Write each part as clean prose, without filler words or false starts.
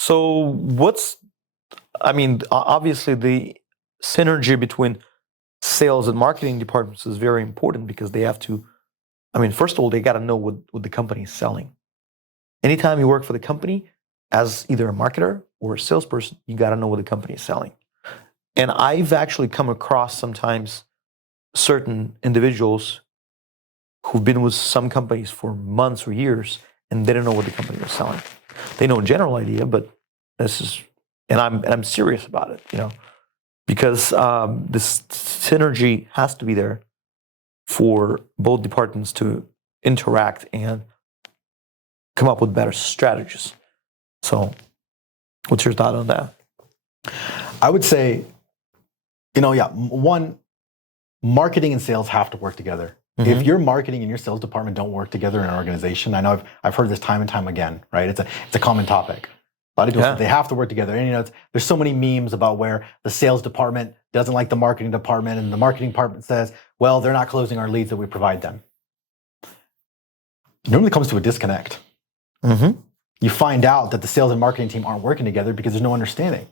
So obviously the synergy between sales and marketing departments is very important because they have to, first of all, they got to know what the company is selling. Anytime you work for the company as either a marketer or a salesperson, you got to know what the company is selling. And I've actually come across sometimes certain individuals who've been with some companies for months or years and they don't know what the company is selling. They know a general idea, but I'm serious about it, because this synergy has to be there for both departments to interact and come up with better strategies. So, what's your thought on that? I would say, one, marketing and sales have to work together. Mm-hmm. If your marketing and your sales department don't work together in an organization, I know I've heard this time and time again, right? It's a common topic. A lot of people say they have to work together. And there's so many memes about where the sales department doesn't like the marketing department, and the marketing department says, well, they're not closing our leads that we provide them. It normally comes to a disconnect. Mm-hmm. You find out that the sales and marketing team aren't working together because there's no understanding.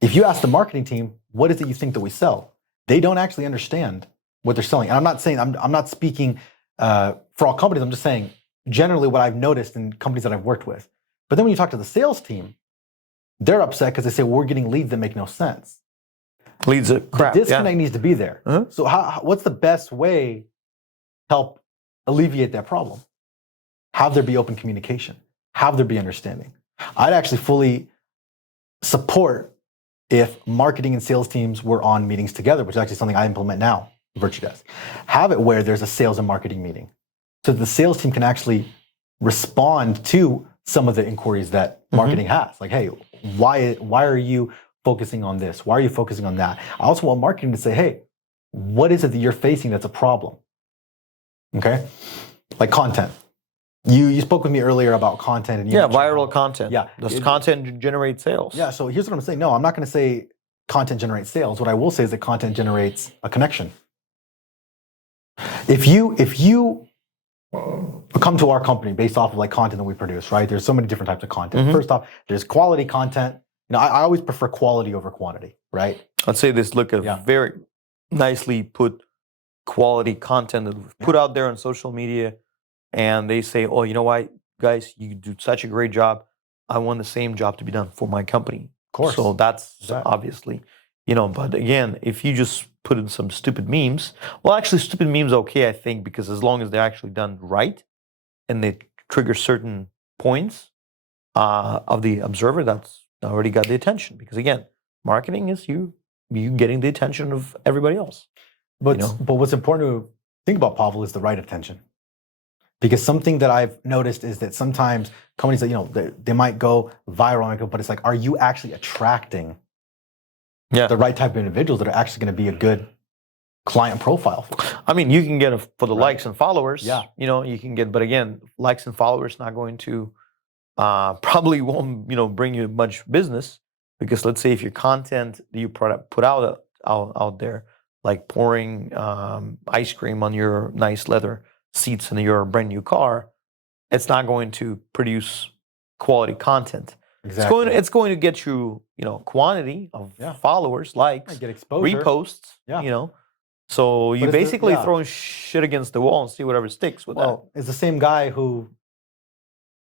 If you ask the marketing team, what is it you think that we sell? They don't actually understand what they're selling. And I'm not saying, I'm not speaking for all companies. I'm just saying generally what I've noticed in companies that I've worked with. But then when you talk to the sales team, they're upset because they say, we're getting leads that make no sense. Leads are crap. The disconnect needs to be there. Uh-huh. So what's the best way to help alleviate that problem? Have there be open communication. Have there be understanding. I'd actually fully support if marketing and sales teams were on meetings together, which is actually something I implement now, Virtudesk. Have it where there's a sales and marketing meeting. So the sales team can actually respond to some of the inquiries that marketing has. Like, hey, why are you focusing on this? Why are you focusing on that? I also want marketing to say, hey, what is it that you're facing that's a problem? Okay? Like content. You spoke with me earlier about content. And viral content. Yeah. Does content generate sales? Yeah, so here's what I'm saying. No, I'm not going to say content generates sales. What I will say is that content generates a connection. If you come to our company based off of like content that we produce, right? There's so many different types of content. Mm-hmm. First off, there's quality content. I always prefer quality over quantity, right? Let's say this look at very nicely put quality content that we've put out there on social media. And they say, oh, you know what, guys, you do such a great job. I want the same job to be done for my company. Of course. So that's obviously, but again, if you just put in some stupid memes, well, actually stupid memes okay, I think, because as long as they're actually done right and they trigger certain points of the observer, that's already got the attention. Because again, marketing is you getting the attention of everybody else. But what's important to think about, Pavel, is the right attention. Because something that I've noticed is that sometimes companies that, they might go viral, but it's like, are you actually attracting the right type of individuals that are actually going to be a good client profile for you? You can get for the likes and followers. Yeah. You can get, but again, likes and followers not going to, probably won't, bring you much business. Because let's say if your content that you put out there, like pouring ice cream on your nice leather seats in your brand new car, it's not going to produce quality content. Exactly. It's going to get you, quantity of followers, likes, get exposure, reposts, So you basically throwing shit against the wall and see whatever sticks with that. Well, it's the same guy who,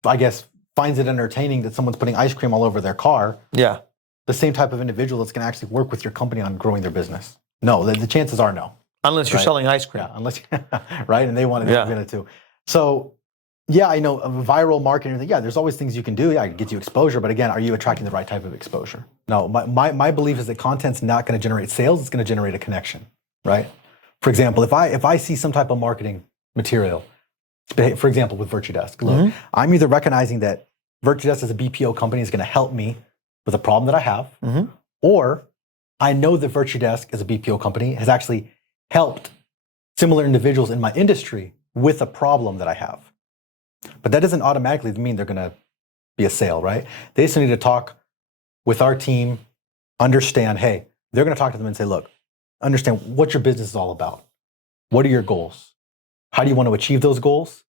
I guess, finds it entertaining that someone's putting ice cream all over their car. Yeah. The same type of individual that's going to actually work with your company on growing their business. No, the chances are no. Unless you're selling ice cream. Yeah, unless, right? And they want to get it too. So, I know viral marketing, there's always things you can do. Yeah, it gets you exposure. But again, are you attracting the right type of exposure? No, my belief is that content's not going to generate sales. It's going to generate a connection, right? For example, if I see some type of marketing material, for example, with Virtudesk, look, I'm either recognizing that Virtudesk as a BPO company is going to help me with a problem that I have, or I know that Virtudesk as a BPO company has actually helped similar individuals in my industry with a problem that I have. But that doesn't automatically mean they're going to be a sale, right? They just need to talk with our team, understand, hey, they're going to talk to them and say, look, understand what your business is all about. What are your goals? How do you want to achieve those goals?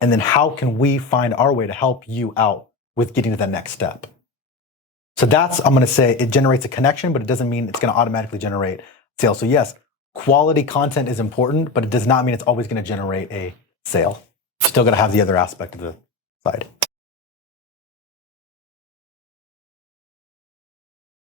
And then how can we find our way to help you out with getting to that next step? So that's, I'm going to say, it generates a connection, but it doesn't mean it's going to automatically generate sales. So yes, quality content is important, but it does not mean it's always going to generate a sale. Still got to have the other aspect of the side.